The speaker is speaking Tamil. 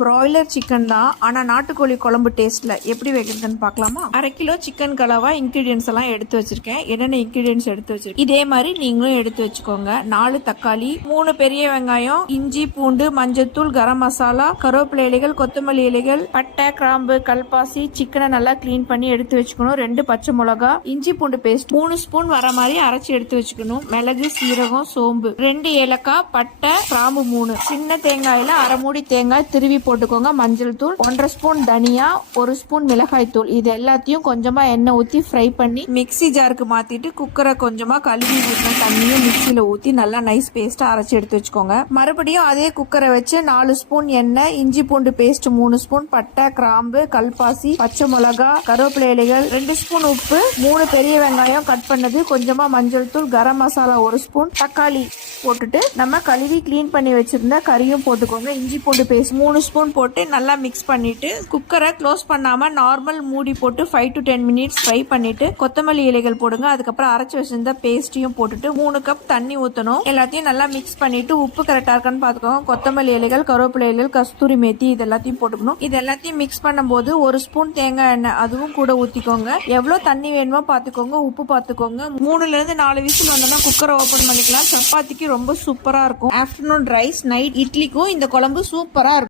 பிராய்லர் சிக்கன் தான், ஆனா நாட்டுக்கோழி குழம்பு டேஸ்ட்ல எப்படி வைக்கிறதுன்னு பார்க்கலாமா? 1/2 கிலோ சிக்கன் கலவா இன்கிரீடியன்ஸ் எல்லாம் எடுத்து வச்சிருக்கேன். என்னென்ன இன்கிரீடியன்ஸ் எடுத்து வச்சிருக்கேன் இதே மாதிரி நீங்களும் எடுத்து வச்சுக்கோங்க. 4 தக்காளி, 3 பெரிய வெங்காயம், இஞ்சி பூண்டு, மஞ்சத்தூள், கரம் மசாலா, கருவேப்பிலை இலைகள், கொத்தமல்லி இலைகள், பட்டை, கிராம்பு, கல்பாசி, சிக்கனை நல்லா கிளீன் பண்ணி எடுத்து வச்சுக்கணும். 2 பச்சை மிளகா, இஞ்சி பூண்டு பேஸ்ட் 3 ஸ்பூன் வர மாதிரி அரைச்சி எடுத்து வச்சுக்கணும். மிளகு, சீரகம், சோம்பு, 2 ஏலக்காய், பட்டை, கிராம்பு 3, சின்ன தேங்காயில அரை மூடி தேங்காய் திருவி போட்டுக்கோங்க. மஞ்சள் தூள் 1/2 ஸ்பூன், தனியா 1 ஸ்பூன், மிளகாய் தூள். இது எல்லாத்தையும் கொஞ்சமா எண்ணெய் ஊத்தி ஃப்ரை பண்ணி மிக்ஸி ஜாருக்கு மாத்திட்டு குக்கரை கொஞ்சமா கழுவி ஊற்றின தண்ணியும் மிக்சியில ஊத்தி நல்லா நைஸ் பேஸ்டா அரைச்சி எடுத்து வச்சுக்கோங்க. மறுபடியும் அதே குக்கரை வச்சு 4 ஸ்பூன் எண்ணெய், இஞ்சி பூண்டு பேஸ்ட் 3 ஸ்பூன், பட்டை, கிராம்பு, கல்பாசி, பச்சை மிளகா, கருவேப்பிலை இலைகள், 2 ஸ்பூன் உப்பு, 3 பெரிய வெங்காயம் கட் பண்ணது, கொஞ்சமா மஞ்சள் தூள், கரம் மசாலா 1 ஸ்பூன், தக்காளி போட்டுட்டு நம்ம கழுவி கிளீன் பண்ணி வச்சிருந்த கறியும் போட்டுக்கோங்க. இஞ்சி பூண்டு பேஸ்ட் 3 ஸ்பூன் போட்டு நல்லா மிக்ஸ் பண்ணிட்டு குக்கரை க்ளோஸ் பண்ணாம நார்மல் மூடி போட்டு 5 to 10 மினிட்ஸ் ஃப்ரை பண்ணிட்டு கொத்தமல்லி இலைகள் போடுங்க. அதுக்கப்புறம் அரைச்சு வச்சிருந்த பேஸ்டையும் போட்டுட்டு 3 கப் தண்ணி ஊற்றணும். எல்லாத்தையும் நல்லா மிக்ஸ் பண்ணிட்டு உப்பு கரெக்டா இருக்கான்னு பாத்துக்கோங்க. கொத்தமல்லி இலைகள், கருவேப்பிலை இலைகள், கஸ்தூரி மேத்தி இது எல்லாத்தையும் போட்டுக்கணும். இது எல்லாத்தையும் மிக்ஸ் பண்ணும்போது 1 ஸ்பூன் தேங்காய் எண்ணெய் அதுவும் கூட ஊத்திக்கோங்க. எவ்வளவு தண்ணி வேணுமோ பாத்துக்கோங்க, உப்பு பாத்துக்கோங்க. 3ல இருந்து 4 விசில் வந்தோம்னா குக்கரை ஓபன் பண்ணிக்கலாம். சப்பாத்திக்கு ரொம்ப சூப்பரா இருக்கும். ஆஃப்டர்நூன் ரைஸ், நைட் இட்லிக்கும் இந்த குழம்பு சூப்பரா இருக்கும்.